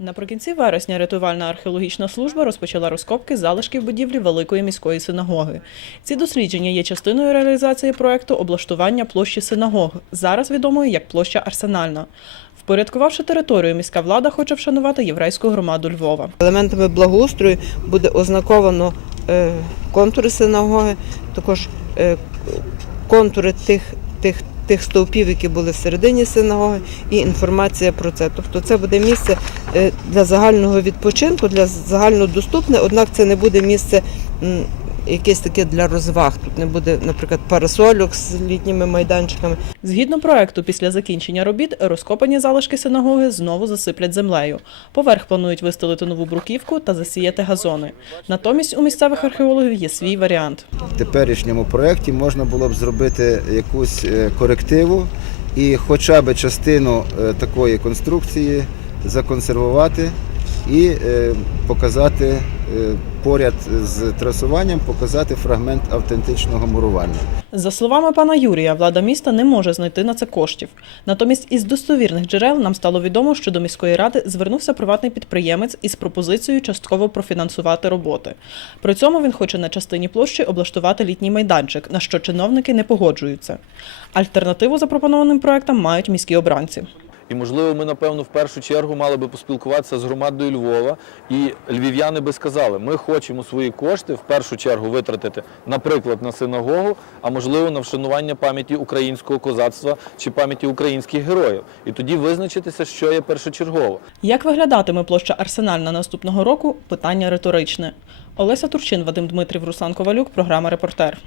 Наприкінці вересня рятувальна археологічна служба розпочала розкопки залишків будівлі Великої міської синагоги. Ці дослідження є частиною реалізації проекту облаштування площі синагог, зараз відомої як площа Арсенальна. Впорядкувавши територію, міська влада хоче вшанувати єврейську громаду Львова. Елементами благоустрою буде ознаковано е, контури синагоги, також е, контури тих, тих, тих стовпів, які були всередині синагоги, і інформація про це. Тобто це буде місце е, для загального відпочинку, для загальнодоступне, однак це не буде місце якесь таке для розваг. Тут не буде, наприклад, парасольок з літніми майданчиками. Згідно проекту, після закінчення робіт розкопані залишки синагоги знову засиплять землею. Поверх планують вистелити нову бруківку та засіяти газони. Натомість у місцевих археологів є свій варіант. В теперішньому проєкті можна було б зробити якусь е, корективу і хоча б частину е, такої конструкції законсервувати і е, показати е, поряд з трасуванням, показати фрагмент автентичного мурування. За словами пана Юрія, влада міста не може знайти на це коштів. Натомість із достовірних джерел нам стало відомо, що до міської ради звернувся приватний підприємець із пропозицією частково профінансувати роботи. При цьому він хоче на частині площі облаштувати літній майданчик, на що чиновники не погоджуються. Альтернативу запропонованим проектам мають міські обранці. І можливо, ми напевно в першу чергу мали би поспілкуватися з громадою Львова, і львів'яни би сказали, ми хочемо свої кошти в першу чергу витратити, наприклад, на синагогу, а можливо на вшанування пам'яті українського козацтва чи пам'яті українських героїв. І тоді визначитися, що є першочергово. Як виглядатиме площа Арсенальна наступного року? Питання риторичне. Олеся Турчин, Вадим Дмитрів, Руслан Ковалюк, програма Репортер.